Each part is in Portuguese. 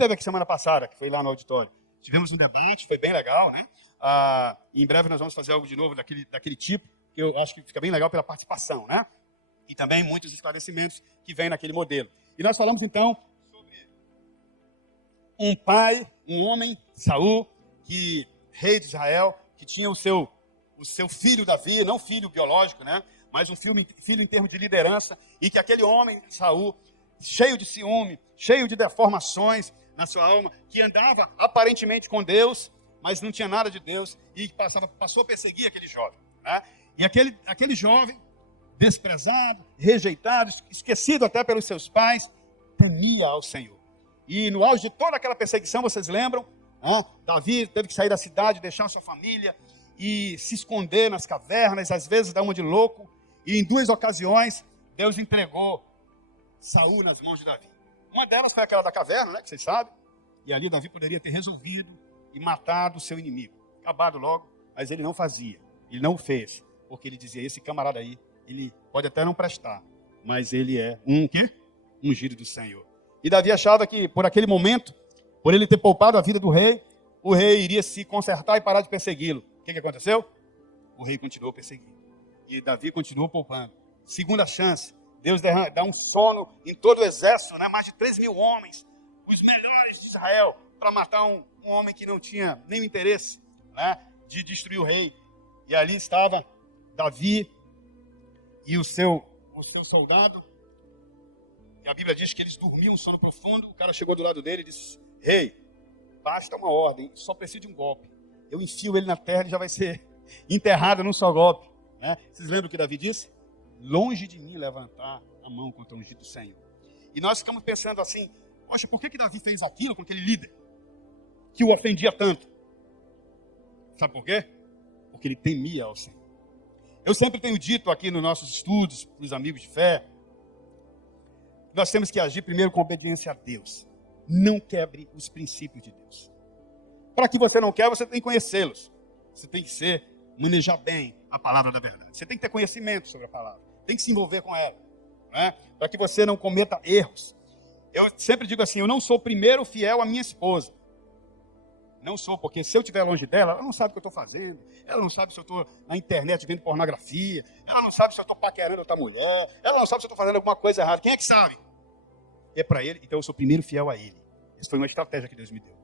teve aqui semana passada, que foi lá no auditório? Tivemos um debate, foi bem legal, né? Em breve nós vamos fazer algo de novo daquele tipo, que eu acho que fica bem legal pela participação, né? E também muitos esclarecimentos que vêm naquele modelo. E nós falamos, então, sobre um pai, um homem, Saul, rei de Israel, que tinha o seu filho Davi, não filho biológico, né? Mas um filho em termos de liderança, e que aquele homem, Saul, cheio de ciúme, cheio de deformações na sua alma, que andava aparentemente com Deus, mas não tinha nada de Deus, e passou a perseguir aquele jovem, né? E aquele jovem, desprezado, rejeitado, esquecido até pelos seus pais, temia ao Senhor. E no auge de toda aquela perseguição, vocês lembram? Davi teve que sair da cidade, deixar sua família e se esconder nas cavernas, às vezes dá uma de louco. E em 2 ocasiões, Deus entregou Saul nas mãos de Davi. Uma delas foi aquela da caverna, né, que vocês sabem. E ali Davi poderia ter resolvido e matado o seu inimigo. Acabado logo, mas ele não fazia. Ele não fez, porque ele dizia, esse camarada aí, ele pode até não prestar, mas ele é ungido do Senhor. E Davi achava que, por aquele momento, por ele ter poupado a vida do rei, o rei iria se consertar e parar de persegui-lo. O que aconteceu? O rei continuou perseguindo. E Davi continuou poupando. Segunda chance, Deus dá um sono em todo o exército, né? Mais de 3.000 homens, os melhores de Israel, para matar um homem que não tinha nenhum interesse, né, de destruir o rei. E ali estava Davi e o seu soldado. E a Bíblia diz que eles dormiam um sono profundo. O cara chegou do lado dele e disse, rei, basta uma ordem, só preciso de um golpe. Eu enfio ele na terra e já vai ser enterrado num só golpe, né? Vocês lembram o que Davi disse? Longe de mim levantar a mão contra o ungido do Senhor. E nós ficamos pensando assim, poxa, por que Davi fez aquilo com aquele líder que o ofendia tanto? Sabe por quê? Porque ele temia ao Senhor. Eu sempre tenho dito aqui nos nossos estudos, para os amigos de fé, nós temos que agir primeiro com obediência a Deus. Não quebre os princípios de Deus. Para que você não quebre, você tem que conhecê-los. Você tem que manejar bem a palavra da verdade. Você tem que ter conhecimento sobre a palavra. Tem que se envolver com ela, né? Para que você não cometa erros. Eu sempre digo assim, eu não sou primeiro fiel à minha esposa. Não sou, porque se eu estiver longe dela, ela não sabe o que eu estou fazendo. Ela não sabe se eu estou na internet vendo pornografia. Ela não sabe se eu estou paquerando outra mulher. Ela não sabe se eu estou fazendo alguma coisa errada. Quem é que sabe? É para ele, então eu sou primeiro fiel a ele. Essa foi uma estratégia que Deus me deu.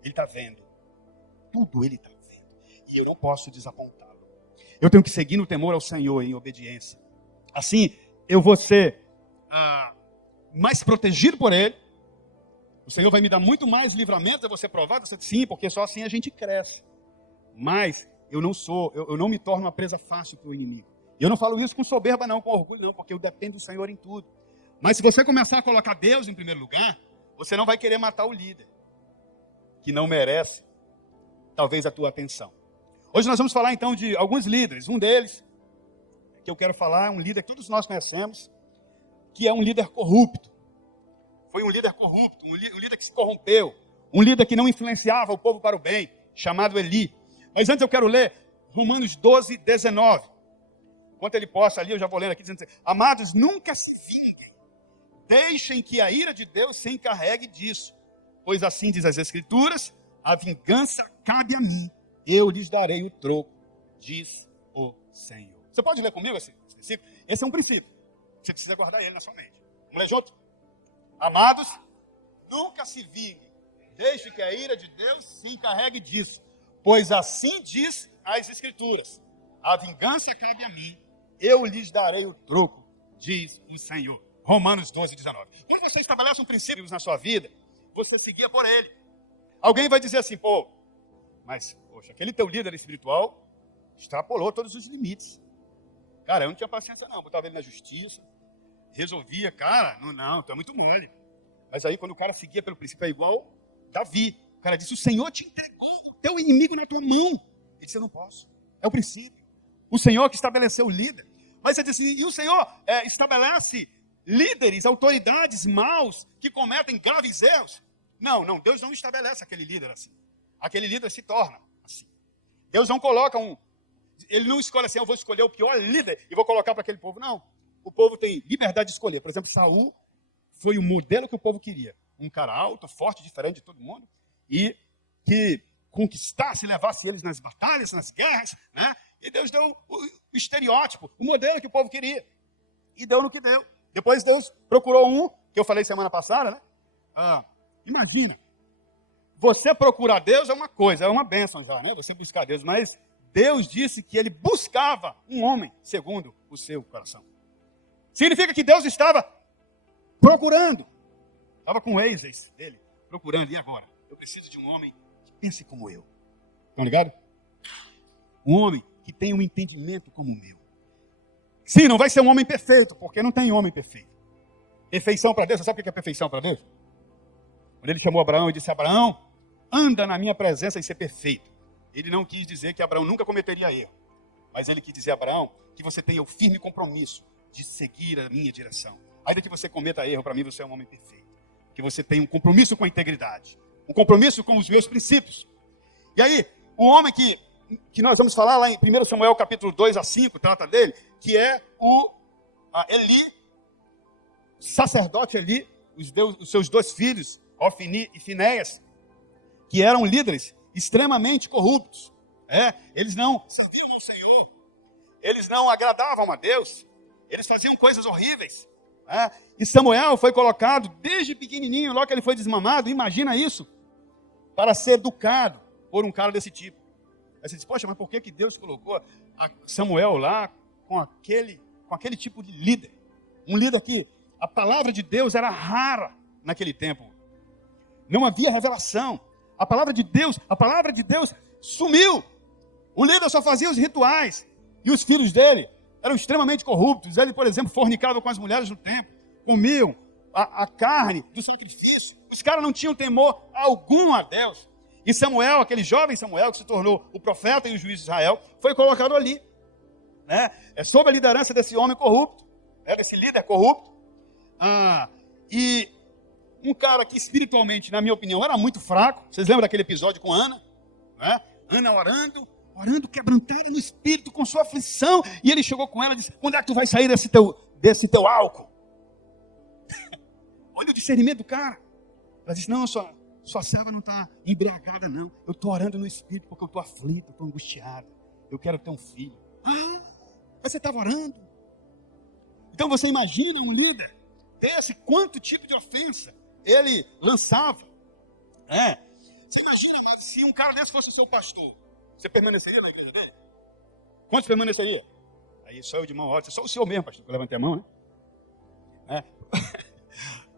Ele está vendo. Tudo ele está vendo. E eu não posso desapontá-lo. Eu tenho que seguir no temor ao Senhor, em obediência. Assim, eu vou ser mais protegido por ele. O Senhor vai me dar muito mais livramento, eu vou ser provado. Sim, porque só assim a gente cresce. Mas eu não me torno uma presa fácil para o inimigo. E eu não falo isso com soberba não, com orgulho não, porque eu dependo do Senhor em tudo. Mas se você começar a colocar Deus em primeiro lugar, você não vai querer matar o líder, que não merece, talvez, a tua atenção. Hoje nós vamos falar então de alguns líderes. Um deles, que eu quero falar, é um líder que todos nós conhecemos, que é um líder corrupto. Foi um líder corrupto, um líder que se corrompeu, um líder que não influenciava o povo para o bem, chamado Eli. Mas antes eu quero ler Romanos 12, 19. Enquanto ele possa ali, eu já vou lendo aqui, dizendo assim, amados, nunca se vinguem, deixem que a ira de Deus se encarregue disso, pois assim diz as Escrituras, a vingança cabe a mim, eu lhes darei o troco, diz o Senhor. Você pode ler comigo esse versículo? Esse é um princípio, você precisa guardar ele na sua mente. Vamos ler junto? Amados, nunca se vinguem, deixe que a ira de Deus se encarregue disso, pois assim diz as Escrituras, a vingança cabe a mim, eu lhes darei o troco, diz o Senhor. Romanos 12, 19. Quando você estabelece um princípio na sua vida, você seguia por ele. Alguém vai dizer assim, mas, poxa, aquele teu líder espiritual extrapolou todos os limites. Cara, eu não tinha paciência não, botava ele na justiça, resolvia, cara, não, tu é muito mole. Mas aí quando o cara seguia pelo princípio, é igual Davi. O cara disse, o Senhor te entregou o teu inimigo na tua mão. Ele disse, eu não posso. É o princípio. O Senhor que estabeleceu o líder. Mas ele disse, e o Senhor estabelece líderes, autoridades maus que cometem graves erros? Não, Deus não estabelece aquele líder assim. Aquele líder se torna assim. Deus não coloca ele não escolhe assim, eu vou escolher o pior líder e vou colocar para aquele povo. Não. O povo tem liberdade de escolher. Por exemplo, Saul foi o modelo que o povo queria. um cara alto, forte, diferente de todo mundo, e que conquistasse, levasse eles nas batalhas, nas guerras, né? E Deus deu o estereótipo, o modelo que o povo queria. E deu no que deu. Depois Deus procurou um, que eu falei semana passada, né? Imagina, você procurar Deus é uma coisa, é uma bênção já, né? Você buscar Deus, mas Deus disse que ele buscava um homem segundo o seu coração. Significa que Deus estava procurando. Estava com o ex dele, procurando. E agora? Eu preciso de um homem que pense como eu. Estão ligados? Um homem que tenha um entendimento como o meu. Sim, não vai ser um homem perfeito, porque não tem homem perfeito. Perfeição para Deus, você sabe o que é perfeição para Deus? Quando ele chamou Abraão e disse, Abraão, anda na minha presença e ser perfeito. Ele não quis dizer que Abraão nunca cometeria erro. Mas ele quis dizer, Abraão, que você tenha o firme compromisso de seguir a minha direção. Ainda que você cometa erro, para mim você é um homem perfeito. Que você tenha um compromisso com a integridade. Um compromisso com os meus princípios. E aí, o homem que nós vamos falar lá em 1 Samuel capítulo 2-5, trata dele, que é Eli, sacerdote Eli, os seus dois filhos, Ofni e Finéias, que eram líderes extremamente corruptos. Eles não serviam ao Senhor, eles não agradavam a Deus, eles faziam coisas horríveis. E Samuel foi colocado desde pequenininho, logo que ele foi desmamado, imagina isso, para ser educado por um cara desse tipo. Aí você diz, poxa, mas por que Deus colocou Samuel lá com aquele tipo de líder? Um líder que a palavra de Deus era rara naquele tempo. Não havia revelação. A palavra de Deus sumiu. O líder só fazia os rituais. E os filhos dele eram extremamente corruptos. Ele, por exemplo, fornicava com as mulheres no templo. Comiam a carne do sacrifício. Os caras não tinham temor algum a Deus. E Samuel, aquele jovem Samuel que se tornou o profeta e o juiz de Israel, foi colocado ali. Sob a liderança desse homem corrupto, desse líder corrupto. E um cara que espiritualmente, na minha opinião, era muito fraco. Vocês lembram daquele episódio com Ana? Ana orando quebrantada no espírito, com sua aflição. E ele chegou com ela e disse, quando é que tu vai sair desse teu álcool? Olha o discernimento do cara. Ela disse, não, sua serva não está embriagada, não. Eu estou orando no espírito porque eu estou aflito, eu estou angustiado. Eu quero ter um filho. Mas você estava orando? Então você imagina um líder desse, quanto tipo de ofensa ele lançava. Você imagina, mas se um cara desse fosse seu pastor, você permaneceria na igreja dele? Quantos permaneceria? Aí só eu de mão alta, só o senhor mesmo, pastor, que eu levantei a mão, né?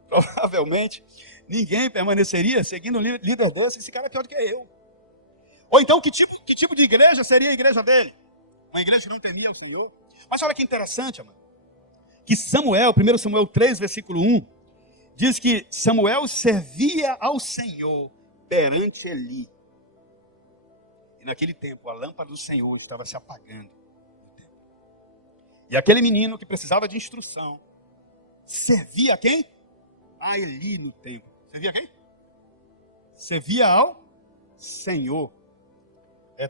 Provavelmente ninguém permaneceria seguindo um líder desse. Esse cara é pior do que eu. Ou então, que tipo de igreja seria a igreja dele? Uma igreja que não temia o Senhor. Mas olha que interessante, amado. Que Samuel, 1 Samuel 3, versículo 1, diz que Samuel servia ao Senhor perante Eli. E naquele tempo, a lâmpada do Senhor estava se apagando no templo. E aquele menino que precisava de instrução, servia a quem? A Eli no templo. Servia a quem? Servia ao Senhor.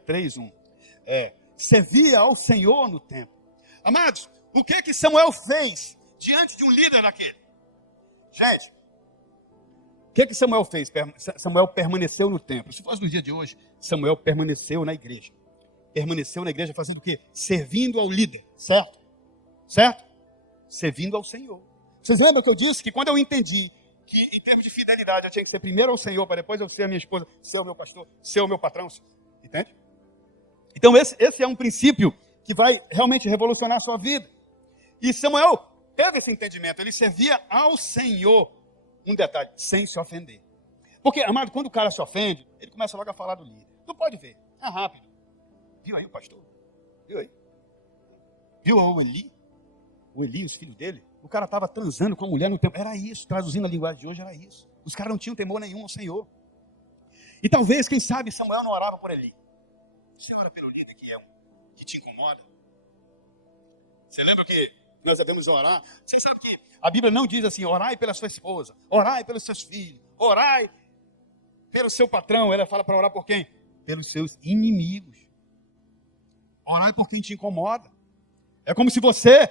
3:1. Servia ao Senhor no templo. Amados, o que Samuel fez diante de um líder daquele? Gente, o que Samuel fez? Samuel permaneceu no templo. Se fosse no dia de hoje, Samuel permaneceu na igreja. Permaneceu na igreja fazendo o quê? Servindo ao líder, certo? Certo? Servindo ao Senhor. Vocês lembram que eu disse que quando eu entendi que em termos de fidelidade eu tinha que ser primeiro ao Senhor, para depois eu ser a minha esposa, ser o meu pastor, ser o meu patrão, entende? Então esse é um princípio que vai realmente revolucionar a sua vida. E Samuel teve esse entendimento, ele servia ao Senhor. Um detalhe, sem se ofender. Porque, amado, quando o cara se ofende, ele começa logo a falar do líder. Tu pode ver, é rápido. Viu aí o pastor? Viu aí? Viu o Eli? O Eli, os filhos dele? O cara estava transando com a mulher no templo. Era isso, traduzindo a linguagem de hoje, era isso. Os caras não tinham temor nenhum ao Senhor. E talvez, quem sabe, Samuel não orava por Eli. Você ora pelo líder que te incomoda? Você lembra que nós devemos orar? Você sabe que a Bíblia não diz assim, orai pela sua esposa, orai pelos seus filhos, orai pelo seu patrão. Ela fala para orar por quem? Pelos seus inimigos. Orai por quem te incomoda. É como se você,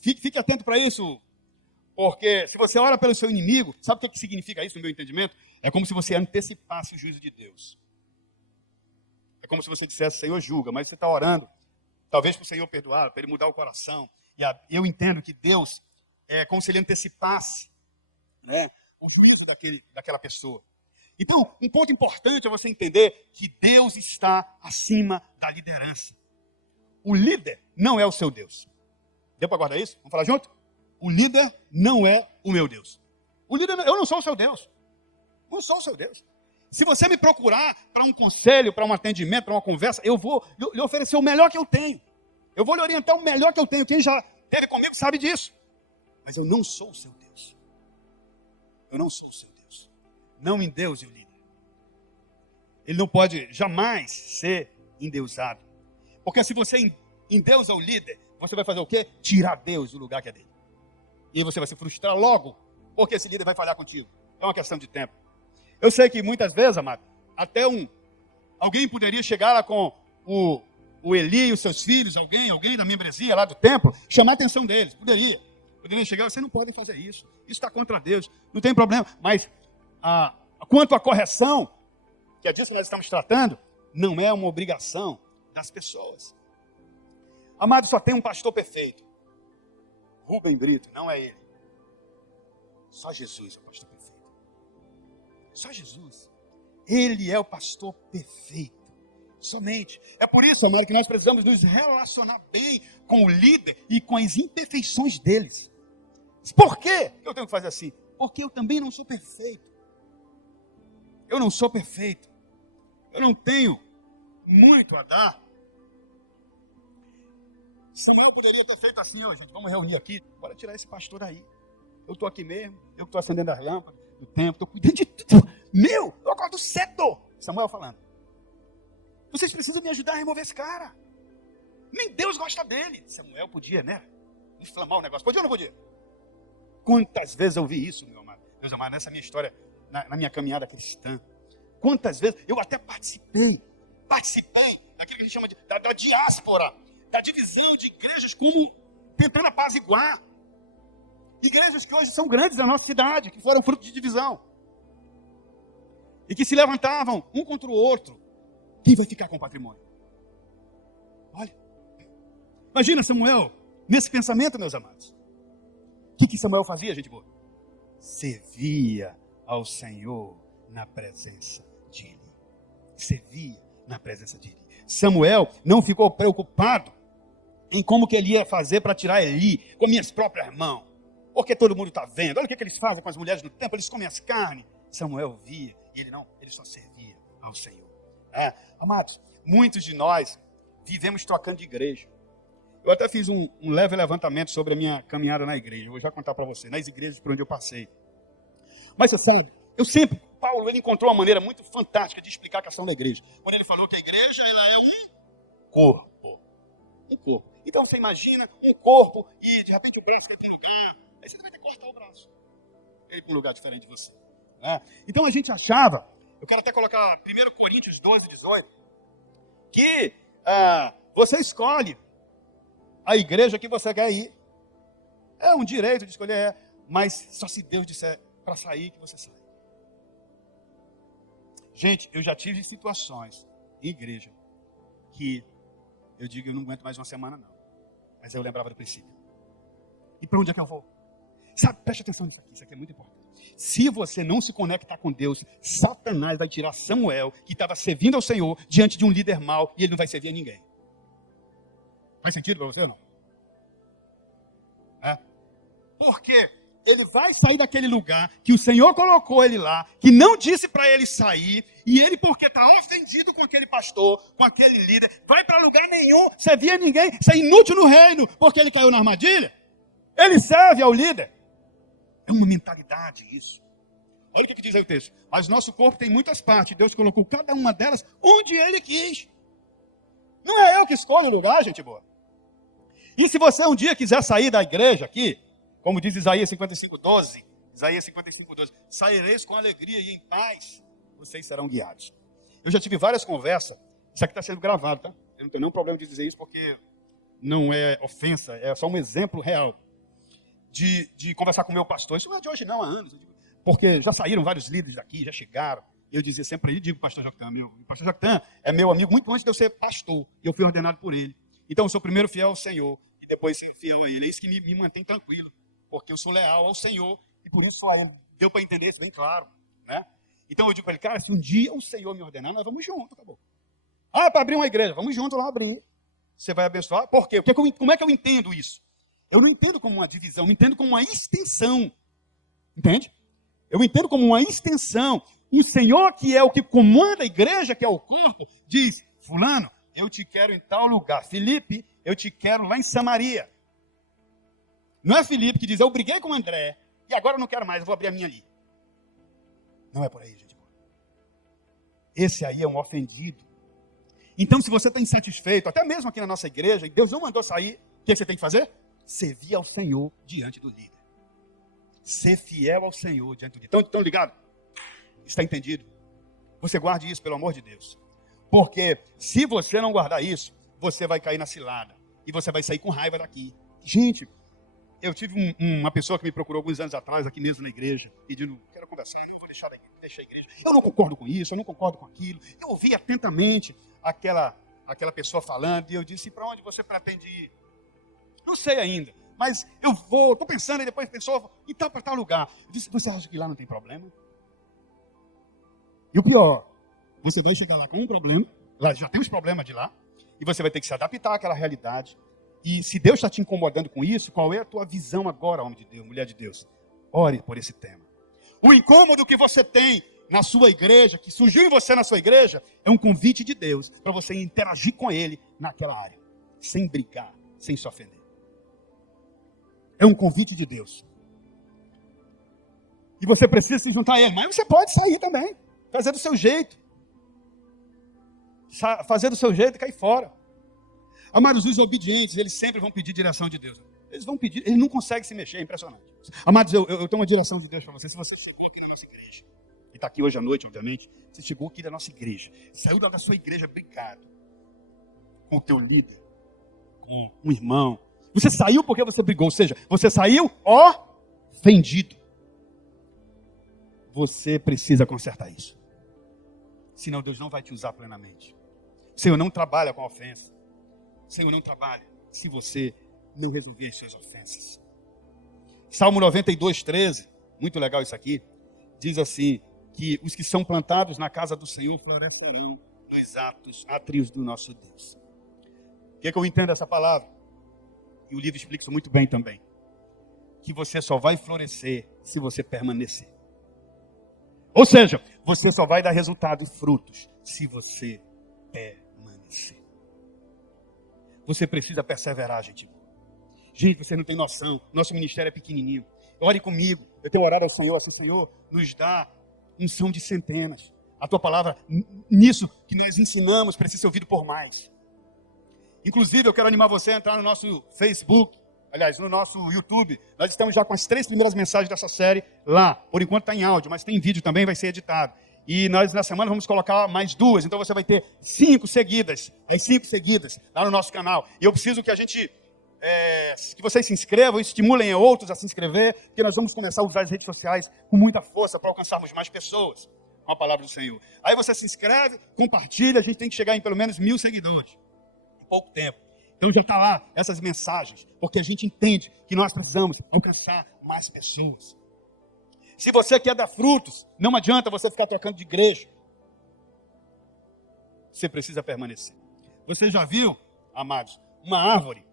fique atento para isso, Porque se você ora pelo seu inimigo, sabe o que significa isso no meu entendimento? É como se você antecipasse o juízo de Deus. É como se você dissesse, Senhor, julga, mas você está orando, talvez para o Senhor perdoar, para ele mudar o coração. E eu entendo que Deus é como se ele antecipasse, né, o juízo daquela pessoa. Então, um ponto importante é você entender que Deus está acima da liderança. O líder não é o seu Deus. Deu para guardar isso? Vamos falar junto? O líder não é o meu Deus. O líder, eu não sou o seu Deus. Não sou o seu Deus. Se você me procurar para um conselho, para um atendimento, para uma conversa, eu vou lhe oferecer o melhor que eu tenho. Eu vou lhe orientar o melhor que eu tenho. Quem já esteve comigo sabe disso. Mas eu não sou o seu Deus. Eu não sou o seu Deus. Não em Deus eu líder. Ele não pode jamais ser endeusado. Porque se você endeusa o líder, você vai fazer o quê? Tirar Deus do lugar que é dele. E você vai se frustrar logo, porque esse líder vai falhar contigo. É uma questão de tempo. Eu sei que muitas vezes, amado, até alguém poderia chegar lá com o Eli e os seus filhos, alguém da membresia lá do templo, chamar a atenção deles. Poderia chegar, vocês não podem fazer isso. Isso está contra Deus. Não tem problema. Mas quanto à correção, que é disso que nós estamos tratando, não é uma obrigação das pessoas. Amado, só tem um pastor perfeito. Rubem Brito, não é ele. Só Jesus é o pastor perfeito. Só Jesus. Ele é o pastor perfeito. Somente. É por isso, amado, que nós precisamos nos relacionar bem com o líder e com as imperfeições deles. Por quê eu tenho que fazer assim? Porque eu também não sou perfeito. Eu não sou perfeito. Eu não tenho muito a dar. Samuel poderia ter feito assim, ó, gente, vamos reunir aqui, bora tirar esse pastor daí. Eu estou aqui mesmo, eu estou acendendo as lâmpadas do templo, estou cuidando de tudo. Eu acordo cedo. Samuel falando. Vocês precisam me ajudar a remover esse cara. Nem Deus gosta dele. Samuel podia, né? Inflamar o negócio. Podia ou não podia? Quantas vezes eu vi isso, meus amados, nessa minha história, na minha caminhada cristã. Quantas vezes eu até participei daquilo que a gente chama da diáspora, da divisão de igrejas como tentando apaziguar. Igrejas que hoje são grandes da nossa cidade, que foram fruto de divisão. E que se levantavam um contra o outro. Quem vai ficar com o patrimônio? Olha. Imagina Samuel, nesse pensamento, meus amados. O que Samuel fazia, gente boa? Servia ao Senhor na presença de Eli. Servia na presença de Eli. Samuel não ficou preocupado em como que ele ia fazer para tirar Eli com minhas próprias mãos. Porque todo mundo está vendo. Olha o que eles fazem com as mulheres no templo. Eles comem as carnes. Samuel via. E ele não. Ele só servia ao Senhor. Amados, muitos de nós vivemos trocando de igreja. Eu até fiz um leve levantamento sobre a minha caminhada na igreja. Eu vou já contar para você. Nas igrejas por onde eu passei. Mas você sabe, Paulo, ele encontrou uma maneira muito fantástica de explicar a questão da igreja. Quando ele falou que a igreja, ela é um corpo. Um corpo. Então você imagina um corpo e de repente o braço vai para um lugar. Aí você vai ter que cortar o braço. Ele para um lugar diferente de você. Né? Então a gente achava, eu quero até colocar 1 Coríntios 12, 18, que você escolhe a igreja que você quer ir. É um direito de escolher, mas só se Deus disser para sair que você sai. Gente, eu já tive situações em igreja que eu digo, eu não aguento mais uma semana não. Mas eu lembrava do princípio. E para onde é que eu vou? Sabe, preste atenção nisso aqui, isso aqui é muito importante. Se você não se conectar com Deus, Satanás vai tirar Samuel, que estava servindo ao Senhor, diante de um líder mau, e ele não vai servir a ninguém. Faz sentido para você ou não? Porque ele vai sair daquele lugar que o Senhor colocou ele lá, que não disse para ele sair, e ele, porque está ofendido com aquele pastor, com aquele líder, vai para lugar nenhum, servir a ninguém, ser inútil no reino, porque ele caiu na armadilha. Ele serve ao líder. É uma mentalidade isso. Olha o que diz aí o texto. Mas nosso corpo tem muitas partes. Deus colocou cada uma delas onde Ele quis. Não é eu que escolho o lugar, gente boa. E se você um dia quiser sair da igreja aqui, como diz Isaías 55:12, saireis com alegria e em paz, vocês serão guiados. Eu já tive várias conversas. Isso aqui está sendo gravado, tá? Eu não tenho nenhum problema de dizer isso porque não é ofensa, é só um exemplo real. de conversar com o meu pastor. Isso não é de hoje não, há anos. Porque já saíram vários líderes daqui, já chegaram. Eu dizia sempre para ele, digo, pastor Joctan, o pastor Joctan é meu amigo muito antes de eu ser pastor. Eu fui ordenado por ele. Então eu sou primeiro fiel ao Senhor e depois fiel a ele. É isso que me mantém tranquilo, porque eu sou leal ao Senhor e por isso só a ele. Deu para entender isso bem claro, né? Então eu digo para ele, cara, se um dia o Senhor me ordenar, nós vamos junto, acabou. Ah, para abrir uma igreja, vamos junto lá abrir. Você vai abençoar? Por quê? Como é que eu entendo isso? Eu não entendo como uma divisão, eu entendo como uma extensão. Entende? Eu entendo como uma extensão. O Senhor, que é o que comanda a igreja, que é o corpo, diz, fulano, eu te quero em tal lugar. Felipe, eu te quero lá em Samaria. Não é Felipe que diz, eu briguei com o André, e agora eu não quero mais, eu vou abrir a minha ali. Não é por aí, gente. Esse aí é um ofendido. Então, se você está insatisfeito, até mesmo aqui na nossa igreja, e Deus não mandou sair, o que você tem que fazer? Servir ao Senhor diante do líder. Ser fiel ao Senhor diante do líder. Estão ligados? Está entendido? Você guarde isso, pelo amor de Deus. Porque se você não guardar isso, você vai cair na cilada. E você vai sair com raiva daqui. Gente, eu tive uma pessoa que me procurou alguns anos atrás, aqui mesmo na igreja, pedindo, quero conversar, eu não vou deixar a igreja. Eu não concordo com isso, eu não concordo com aquilo. Eu ouvi atentamente aquela pessoa falando, e eu disse, para onde você pretende ir? Não sei ainda, mas eu vou, estou pensando, e depois pensou, e tal para tal lugar. Eu disse, você acha que lá não tem problema? E o pior, você vai chegar lá com um problema, lá já tem os problemas de lá, e você vai ter que se adaptar àquela realidade. E se Deus está te incomodando com isso, qual é a tua visão agora, homem de Deus, mulher de Deus? Ore por esse tema. O incômodo que você tem na sua igreja, que surgiu em você na sua igreja, é um convite de Deus para você interagir com Ele naquela área, sem brigar, sem se ofender. É um convite de Deus. E você precisa se juntar a Ele, mas você pode sair também, fazer do seu jeito. Fazer do seu jeito e cair fora. Amados, os obedientes, eles sempre vão pedir direção de Deus. Eles vão pedir, eles não conseguem se mexer, é impressionante. Amados, eu tenho uma direção de Deus para você. Se você chegou aqui na nossa igreja, e está aqui hoje à noite, obviamente, você chegou aqui da nossa igreja, saiu da sua igreja brigado com o teu líder, com um irmão. Você saiu porque você brigou, ou seja, você saiu ofendido. Você precisa consertar isso. Senão Deus não vai te usar plenamente. O Senhor não trabalha com ofensa. O Senhor não trabalha se você não resolver as suas ofensas. Salmo 92:13, muito legal isso aqui, diz assim, que os que são plantados na casa do Senhor florescerão nos átrios do nosso Deus. O que eu entendo dessa palavra? E o livro explica isso muito bem também. Que você só vai florescer se você permanecer. Ou seja, você só vai dar resultado e frutos se você permanecer. Você precisa perseverar, gente. Gente, você não tem noção. Nosso ministério é pequenininho. Ore comigo. Eu tenho orado ao Senhor. Assim, o Senhor nos dá unção de centenas. A tua palavra, nisso que nós ensinamos, precisa ser ouvido por mais. Inclusive, eu quero animar você a entrar no nosso Facebook. Aliás, no nosso YouTube. Nós estamos já com as 3 primeiras mensagens dessa série lá. Por enquanto está em áudio, mas tem vídeo também, vai ser editado. E nós, na semana, vamos colocar mais 2. Então, você vai ter 5 seguidas. As 5 seguidas lá no nosso canal. E eu preciso que a gente... que vocês se inscrevam e estimulem outros a se inscrever, porque nós vamos começar a usar as redes sociais com muita força para alcançarmos mais pessoas com a palavra do Senhor. Aí você se inscreve, compartilha, a gente tem que chegar em pelo menos 1000 seguidores. Em pouco tempo. Então já está lá essas mensagens, porque a gente entende que nós precisamos alcançar mais pessoas. Se você quer dar frutos, não adianta você ficar trocando de igreja. Você precisa permanecer. Você já viu, amados, uma árvore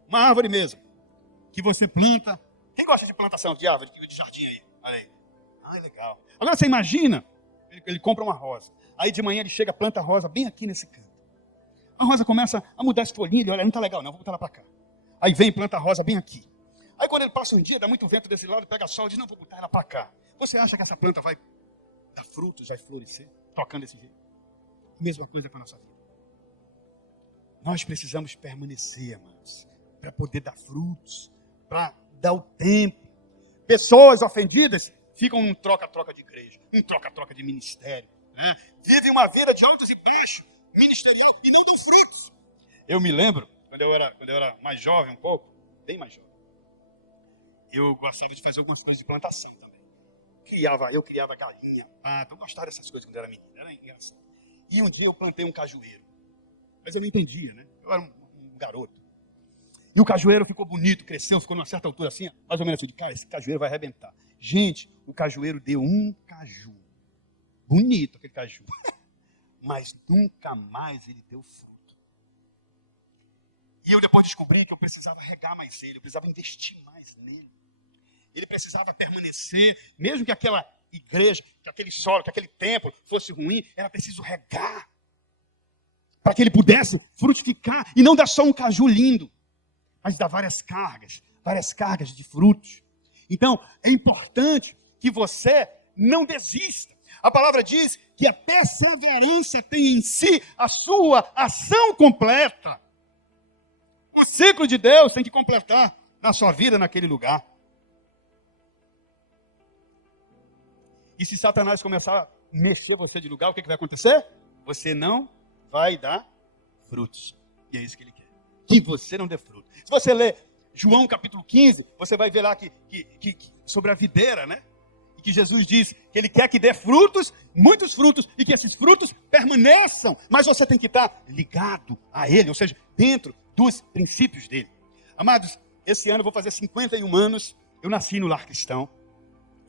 mesmo, que você planta. Quem gosta de plantação de árvore, de jardim aí? Olha aí. Ah, legal. Agora você imagina, ele compra uma rosa. Aí de manhã ele chega, planta a rosa bem aqui nesse canto. A rosa começa a mudar as folhinhas, ele olha, não está legal não, vou botar ela para cá. Aí vem e planta a rosa bem aqui. Aí quando ele passa um dia, dá muito vento desse lado, pega sol e diz, não, vou botar ela para cá. Você acha que essa planta vai dar frutos, vai florescer, tocando desse jeito? Mesma coisa com a nossa vida. Nós precisamos permanecer, amados, para poder dar frutos, para dar o tempo. Pessoas ofendidas ficam num troca-troca de igreja, num troca-troca de ministério, né? Vivem uma vida de altos e baixos, ministerial, e não dão frutos. Eu me lembro, quando eu era mais jovem um pouco, bem mais jovem, eu gostava de fazer algumas coisas de plantação também. Eu criava galinha, pato, eu gostava dessas coisas quando eu era menino, era engraçado. E um dia eu plantei um cajueiro, mas eu não entendia, né? Eu era um garoto. E o cajueiro ficou bonito, cresceu, ficou numa certa altura assim, mais ou menos assim, de cara, esse cajueiro vai arrebentar. Gente, o cajueiro deu um caju. Bonito aquele caju. Mas nunca mais ele deu fruto. E eu depois descobri que eu precisava regar mais ele, eu precisava investir mais nele. Ele precisava permanecer, mesmo que aquela igreja, que aquele solo, que aquele templo fosse ruim, era preciso regar. Para que ele pudesse frutificar e não dar só um caju lindo, mas dar várias cargas de frutos. Então, é importante que você não desista. A palavra diz que a perseverança tem em si a sua ação completa. O ciclo de Deus tem que completar na sua vida, naquele lugar. E se Satanás começar a mexer você de lugar, o que vai acontecer? Você não vai dar frutos. E é isso que ele quer. Que você não dê fruto. Se você ler João capítulo 15, você vai ver lá que sobre a videira, né? E que Jesus diz que ele quer que dê frutos, muitos frutos, e que esses frutos permaneçam. Mas você tem que estar ligado a ele, ou seja, dentro dos princípios dele. Amados, esse ano eu vou fazer 51 anos. Eu nasci no lar cristão.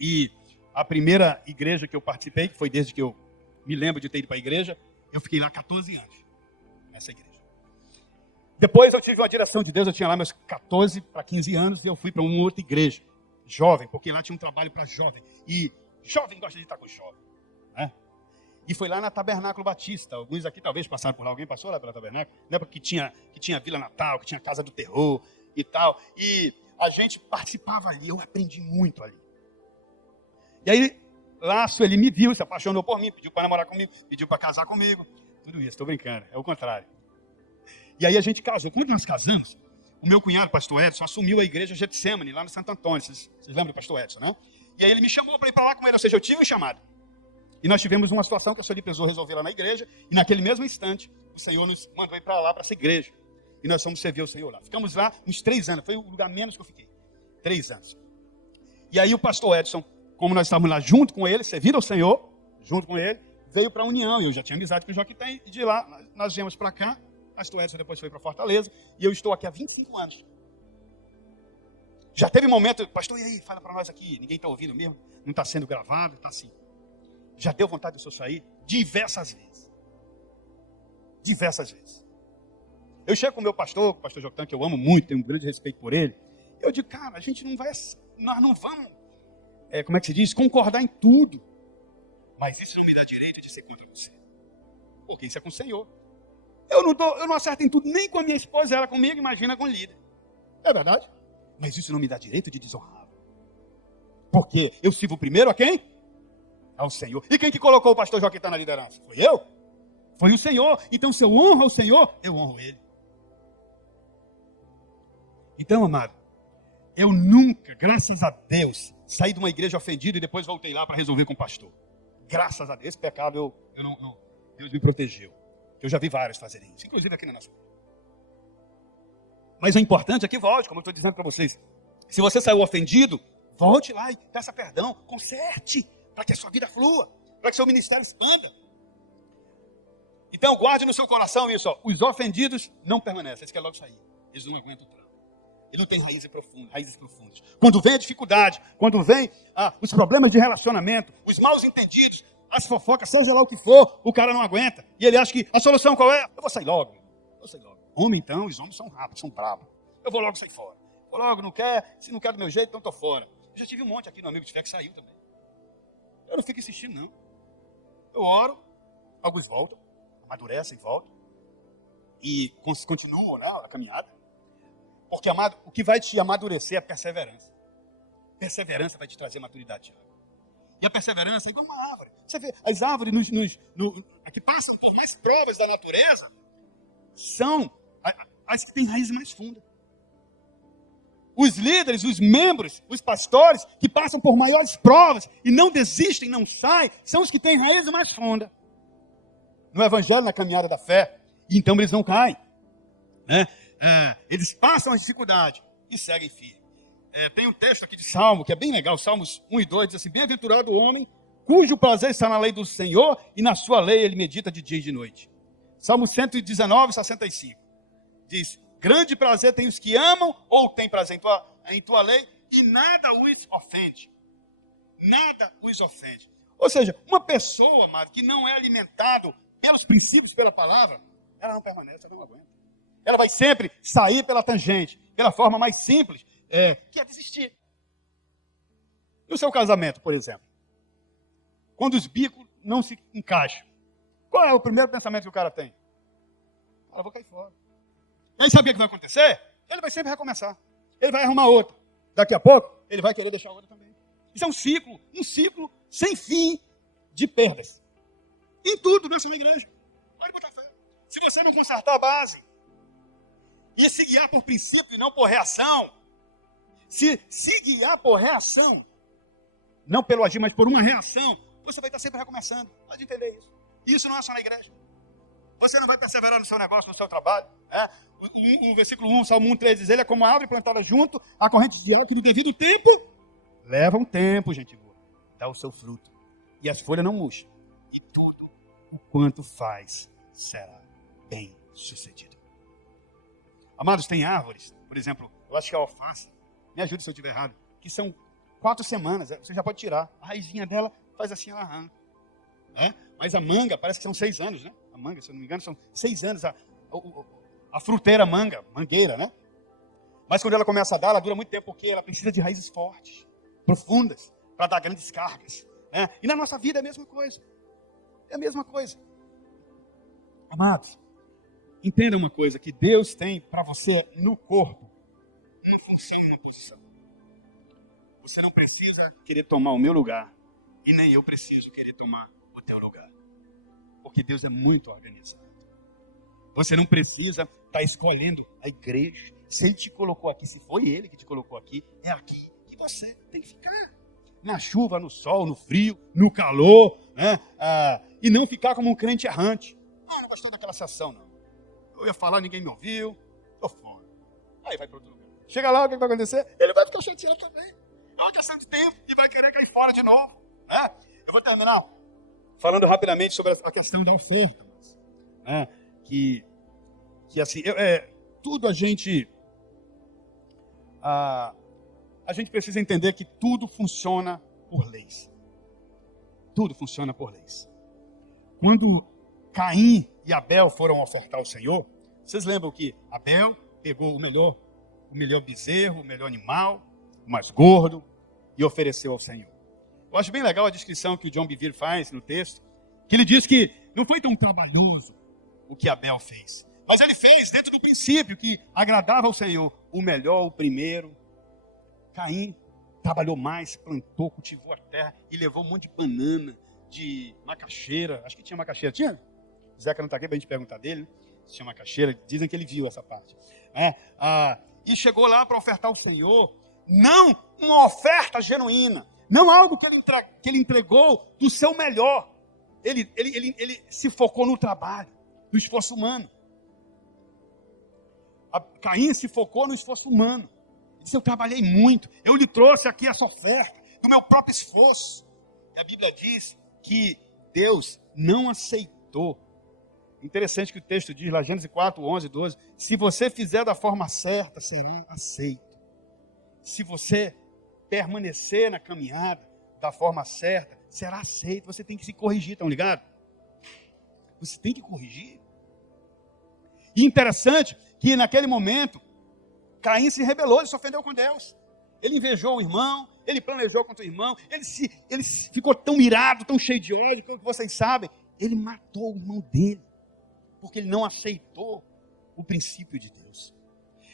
E a primeira igreja que eu participei, que foi desde que eu me lembro de ter ido para a igreja, eu fiquei lá 14 anos, nessa igreja. Depois eu tive uma direção de Deus, eu tinha lá meus 14 para 15 anos, e eu fui para uma outra igreja, jovem, porque lá tinha um trabalho para jovem. E jovem gosta de estar com jovem, né? E foi lá na Tabernáculo Batista. Alguns aqui talvez passaram por lá. Alguém passou lá pela Tabernáculo? Lembra que tinha Vila Natal, que tinha Casa do Terror e tal. E a gente participava ali, eu aprendi muito ali. E aí, lá, ele me viu, se apaixonou por mim, pediu para namorar comigo, pediu para casar comigo. Tudo isso, estou brincando, é o contrário. E aí a gente casou. Quando nós casamos, o meu cunhado, pastor Edson, assumiu a igreja Getsemane, lá no Santo Antônio. Vocês lembram do pastor Edson, né? E aí ele me chamou para ir para lá com ele, ou seja, eu tive um chamado. E nós tivemos uma situação que a senhora precisou resolver lá na igreja, e naquele mesmo instante, o Senhor nos mandou ir para lá, para essa igreja. E nós fomos servir o Senhor lá. Ficamos lá uns 3 anos, foi o lugar menos que eu fiquei. 3 anos. E aí o pastor Edson, como nós estávamos lá junto com ele, servindo ao Senhor, junto com ele, veio para a União. E eu já tinha amizade com o Joaquim, e de lá nós viemos para cá. O pastor Edson depois foi para Fortaleza, e eu estou aqui há 25 anos. Já teve momento, pastor, e aí, fala para nós aqui, ninguém está ouvindo mesmo, não está sendo gravado, está assim. Já deu vontade de eu sair? Diversas vezes. Diversas vezes. Eu chego com o meu pastor, o pastor Jotan, que eu amo muito, tenho um grande respeito por ele. Eu digo, cara, a gente não vai, nós não vamos, como é que se diz, concordar em tudo. Mas isso não me dá direito de ser contra você. Porque isso é com o Senhor. Eu não acerto em tudo, nem com a minha esposa, ela comigo, imagina com o líder. É verdade? Mas isso não me dá direito de desonrar. Porque eu sirvo primeiro a quem? Ao Senhor. E quem que colocou o pastor Joaquim na liderança? Foi eu? Foi o Senhor. Então, se eu honro o Senhor, eu honro Ele. Então, amado, eu nunca, graças a Deus, saí de uma igreja ofendido e depois voltei lá para resolver com o pastor. Graças a Deus, esse pecado Deus me protegeu. Eu já vi vários fazerem isso, inclusive aqui na nossa igreja. Mas o importante é que volte, como eu estou dizendo para vocês. Se você saiu ofendido, volte lá e peça perdão, conserte, para que a sua vida flua, para que seu ministério expanda. Então, guarde no seu coração isso, ó, os ofendidos não permanecem, eles querem logo sair, eles não aguentam o tranco. Ele não tem raízes profundas. Quando vem a dificuldade, quando vem os problemas de relacionamento, os maus entendidos, as fofocas, seja lá o que for, o cara não aguenta. E ele acha que a solução qual é? Eu vou sair logo. Homem, então, os homens são rápidos, são bravos. Eu vou logo sair fora. Vou logo, não quer, se não quer do meu jeito, então estou fora. Eu já tive um monte aqui no amigo de fé que saiu também. Eu não fico insistindo, não. Eu oro, alguns voltam, amadurecem, voltam. E continuam a caminhada. Porque, amado, o que vai te amadurecer é a perseverança. Perseverança vai te trazer maturidade, Tiago. E a perseverança é igual uma árvore. Você vê, as árvores que passam por mais provas da natureza são as que têm raiz mais funda. Os líderes, os membros, os pastores que passam por maiores provas e não desistem, não saem, são os que têm raiz mais funda. No evangelho, na caminhada da fé. E então eles não caem. Né? Eles passam a dificuldade e seguem firme. Tem um texto aqui de Salmo, que é bem legal, Salmos 1 e 2, diz assim: bem-aventurado o homem, cujo prazer está na lei do Senhor, e na sua lei ele medita de dia e de noite. Salmo 119, 65. Diz: grande prazer tem os que amam, ou têm prazer em tua lei, e nada os ofende. Nada os ofende. Ou seja, uma pessoa, amado, que não é alimentado pelos princípios, pela palavra, ela não permanece, ela não aguenta. Ela vai sempre sair pela tangente, pela forma mais simples, que é desistir. No seu casamento, por exemplo, quando os bicos não se encaixam, qual é o primeiro pensamento que o cara tem? Eu vou cair fora. E aí sabe o que vai acontecer? Ele vai sempre recomeçar. Ele vai arrumar outra. Daqui a pouco, ele vai querer deixar outra também. Isso é um ciclo sem fim de perdas. Em tudo nessa igreja. Pode botar fé. Se você não consertar a base, e se guiar por princípio e não por reação, se guiar por reação, não pelo agir, mas por uma reação, você vai estar sempre recomeçando. Pode entender isso. Isso não é só na igreja. Você não vai perseverar no seu negócio, no seu trabalho. O versículo 1, Salmo 1,3 diz: ele é como a árvore plantada junto à corrente de água, que no devido tempo, leva um tempo, gente boa, dá o seu fruto. E as folhas não murcham. E tudo o quanto faz será bem sucedido. Amados, tem árvores, por exemplo, eu acho que a alface, me ajude se eu estiver errado, que são 4 semanas, você já pode tirar. A raizinha dela faz assim, ela arranca. Mas a manga, parece que são 6 anos, né? A manga, se eu não me engano, são 6 anos. A fruteira mangueira, né? Mas quando ela começa a dar, ela dura muito tempo, porque ela precisa de raízes fortes, profundas, para dar grandes cargas. Né? E na nossa vida é a mesma coisa. É a mesma coisa. Amados, entenda uma coisa, que Deus tem para você no corpo, não funciona uma posição. Você não precisa querer tomar o meu lugar, e nem eu preciso querer tomar o teu lugar. Porque Deus é muito organizado. Você não precisa estar escolhendo a igreja. Se Ele te colocou aqui, se foi Ele que te colocou aqui, é aqui que você tem que ficar. Na chuva, no sol, no frio, no calor, né? E não ficar como um crente errante. Não gostei daquela sessão, não. Eu ia falar, ninguém me ouviu, estou fora. Aí vai para outro lugar. Chega lá, o que vai acontecer? Ele vai ficar chateado também. É uma questão de tempo e vai querer cair fora de novo. Né? Eu vou terminar falando rapidamente sobre a questão da oferta. Né? Que assim, tudo a gente precisa entender que tudo funciona por leis. Tudo funciona por leis. Quando Caim e Abel foram ofertar ao Senhor, vocês lembram que Abel pegou o melhor bezerro, o melhor animal, o mais gordo, e ofereceu ao Senhor. Eu acho bem legal a descrição que o John Bevere faz no texto, que ele diz que não foi tão trabalhoso o que Abel fez, mas ele fez dentro do princípio que agradava ao Senhor, o melhor, o primeiro. Caim trabalhou mais, plantou, cultivou a terra e levou um monte de banana, de macaxeira. Acho que tinha macaxeira, tinha? O Zeca não está aqui para a gente perguntar dele, né? Se tinha macaxeira, dizem que ele viu essa parte. E chegou lá para ofertar ao Senhor, não uma oferta genuína, não algo que ele entregou do seu melhor. Ele se focou no trabalho, no esforço humano. Caim se focou no esforço humano. Ele disse: eu trabalhei muito, eu lhe trouxe aqui essa oferta, do meu próprio esforço. E a Bíblia diz que Deus não aceitou. Interessante que o texto diz lá, Gênesis 4, 11, 12, se você fizer da forma certa, será aceito. Se você permanecer na caminhada da forma certa, será aceito. Você tem que se corrigir, estão ligados? Você tem que corrigir. E interessante que naquele momento, Caim se rebelou, ele se ofendeu com Deus. Ele invejou o irmão, ele planejou contra o irmão, ele ficou tão irado, tão cheio de ódio, que vocês sabem, ele matou o irmão dele, porque ele não aceitou o princípio de Deus.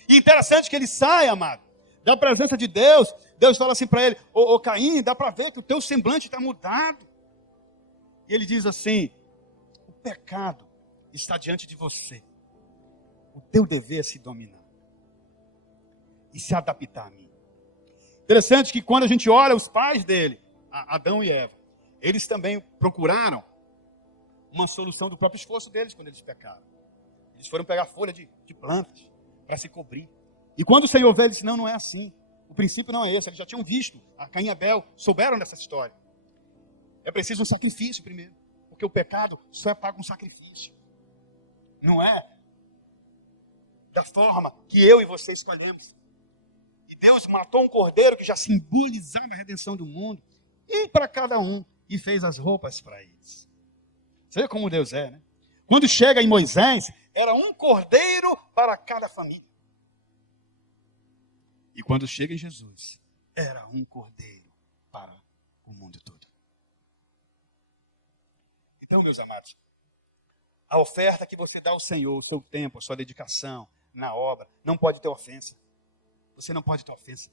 E interessante que ele sai, amado, da presença de Deus. Deus fala assim para ele: ô Caim, dá para ver que o teu semblante está mudado. E ele diz assim: o pecado está diante de você, o teu dever é se dominar e se adaptar a mim. Interessante que quando a gente olha os pais dele, Adão e Eva, eles também procuraram uma solução do próprio esforço deles quando eles pecaram. Eles foram pegar folha de plantas para se cobrir. E quando o Senhor veio, ele disse: não é assim. o princípio não é esse. Eles já tinham visto, a Caim e Abel souberam dessa história. É preciso um sacrifício primeiro, porque o pecado só é pago com sacrifício. Não é da forma que eu e você escolhemos. E Deus matou um cordeiro que já simbolizava a redenção do mundo, e para cada um, e fez as roupas para eles. Você vê como Deus é, né? Quando chega em Moisés, era um cordeiro para cada família. E quando chega em Jesus, era um cordeiro para o mundo todo. Então, meus amados, a oferta que você dá ao Senhor, o seu tempo, a sua dedicação na obra, não pode ter ofensa. Você não pode ter ofensa.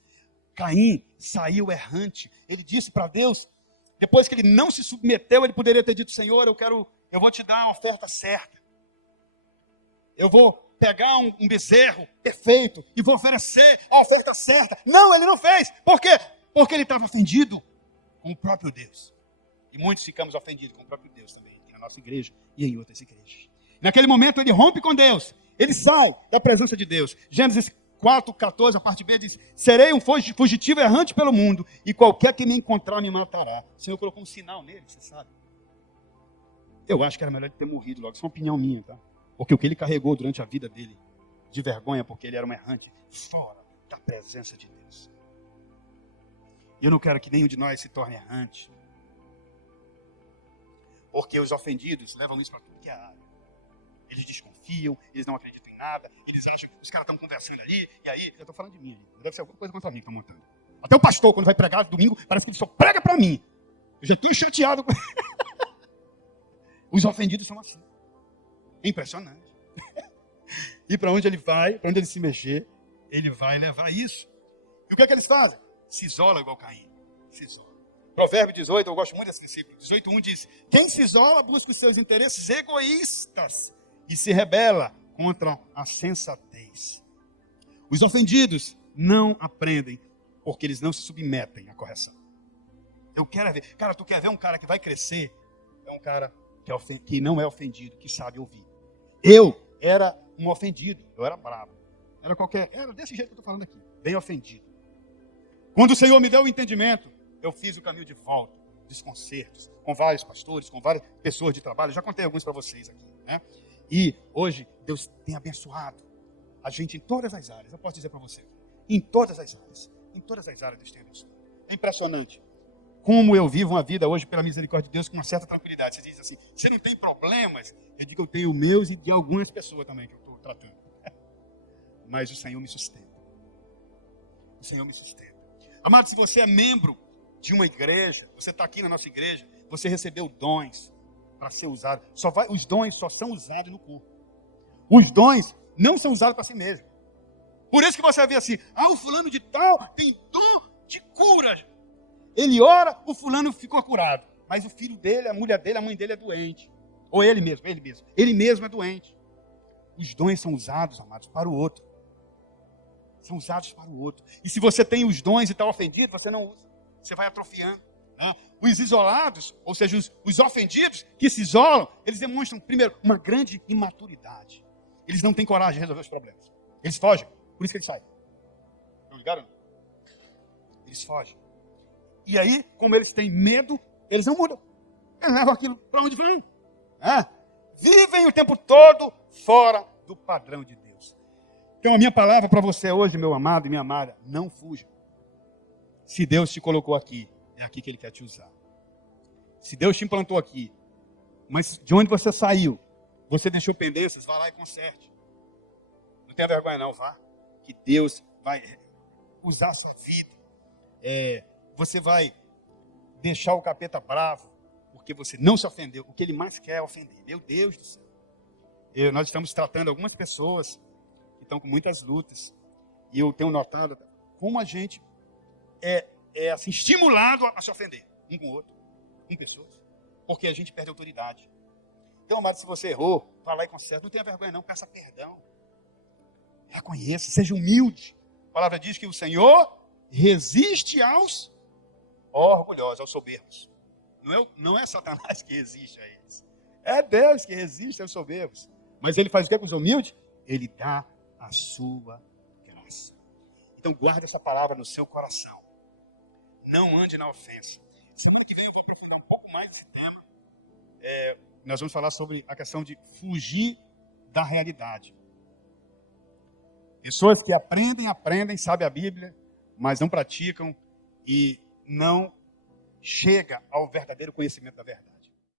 Caim saiu errante. Ele disse para Deus, depois que ele não se submeteu, ele poderia ter dito: Senhor, eu vou te dar a oferta certa. Eu vou pegar um bezerro perfeito e vou oferecer a oferta certa. Não, ele não fez. Por quê? Porque ele estava ofendido com o próprio Deus. E muitos ficamos ofendidos com o próprio Deus também, na nossa igreja e em outras igrejas. Naquele momento ele rompe com Deus. Ele sai da presença de Deus. Gênesis 4:14, a parte B diz: serei um fugitivo errante pelo mundo, e qualquer que me encontrar me matará. O Senhor colocou um sinal nele, você sabe. Eu acho que era melhor ele ter morrido logo. Isso é uma opinião minha, tá? Porque o que ele carregou durante a vida dele, de vergonha, porque ele era um errante, fora da presença de Deus. E eu não quero que nenhum de nós se torne errante. Porque os ofendidos levam isso para tudo que é área. Eles desconfiam, eles não acreditam em nada, eles acham que os caras estão conversando ali, e aí, eu estou falando de mim ali, deve ser alguma coisa contra mim que estão montando. Até o pastor, quando vai pregar domingo, parece que ele só prega para mim. Eu já estou chateado com Os ofendidos são assim. É impressionante. E para onde ele vai, para onde ele se mexer, ele vai levar isso. E o que é que eles fazem? Se isola igual Caim. Se isola. Provérbio 18, eu gosto muito desse versículo. 18:1 diz: quem se isola busca os seus interesses egoístas e se rebela contra a sensatez. Os ofendidos não aprendem porque eles não se submetem à correção. Eu quero ver. Cara, tu quer ver um cara que vai crescer? É um cara que não é ofendido, que sabe ouvir. Eu era um ofendido, eu era bravo. Era desse jeito que eu estou falando aqui, bem ofendido. Quando o Senhor me deu o entendimento, eu fiz o caminho de volta, dos concertos, com vários pastores, com várias pessoas de trabalho. Já contei alguns para vocês aqui, né? E hoje Deus tem abençoado a gente em todas as áreas. Eu posso dizer para você, em todas as áreas Deus tem abençoado. É impressionante como eu vivo uma vida hoje pela misericórdia de Deus com uma certa tranquilidade. Você diz assim: você não tem problemas? Eu digo: eu tenho meus e de algumas pessoas também que eu estou tratando. Mas o Senhor me sustenta. O Senhor me sustenta. Amado, se você é membro de uma igreja, você está aqui na nossa igreja, você recebeu dons para ser usado. Os dons só são usados no corpo. Os dons não são usados para si mesmo. Por isso que você vê assim: o fulano de tal tem dom de cura. Ele ora, o fulano ficou curado. Mas o filho dele, a mulher dele, a mãe dele é doente. Ou ele mesmo. Ele mesmo é doente. Os dons são usados, amados, para o outro. São usados para o outro. E se você tem os dons e está ofendido, você não usa. Você vai atrofiando. Né? Os isolados, ou seja, os ofendidos que se isolam, eles demonstram, primeiro, uma grande imaturidade. Eles não têm coragem de resolver os problemas. Eles fogem. Por isso que eles saem. Estão ligados? Eles fogem. E aí, como eles têm medo, eles não mudam. Eles levam aquilo para onde vão. Vivem o tempo todo fora do padrão de Deus. Então, a minha palavra para você hoje, meu amado e minha amada: não fuja. Se Deus te colocou aqui, é aqui que Ele quer te usar. Se Deus te implantou aqui, mas de onde você saiu, você deixou pendências, vá lá e conserte. Não tenha vergonha não, vá. Que Deus vai usar a sua vida. Você vai deixar o capeta bravo, porque você não se ofendeu. O que ele mais quer é ofender. Meu Deus do céu. Nós estamos tratando algumas pessoas que estão com muitas lutas. E eu tenho notado como a gente é assim, estimulado a se ofender um com o outro, com pessoas. Porque a gente perde autoridade. Então, amado, se você errou, vá lá e conserta. Não tenha vergonha não, peça perdão. Reconheça, seja humilde. A palavra diz que o Senhor resiste aos orgulhosos, aos soberbos. Não é Satanás que resiste a eles. É Deus que resiste aos soberbos. Mas Ele faz o que com os humildes? Ele dá a sua graça. Então guarde essa palavra no seu coração. Não ande na ofensa. Semana que vem eu vou aprofundar um pouco mais esse tema. Nós vamos falar sobre a questão de fugir da realidade. Pessoas que aprendem, sabem a Bíblia, mas não praticam e não chega ao verdadeiro conhecimento da verdade.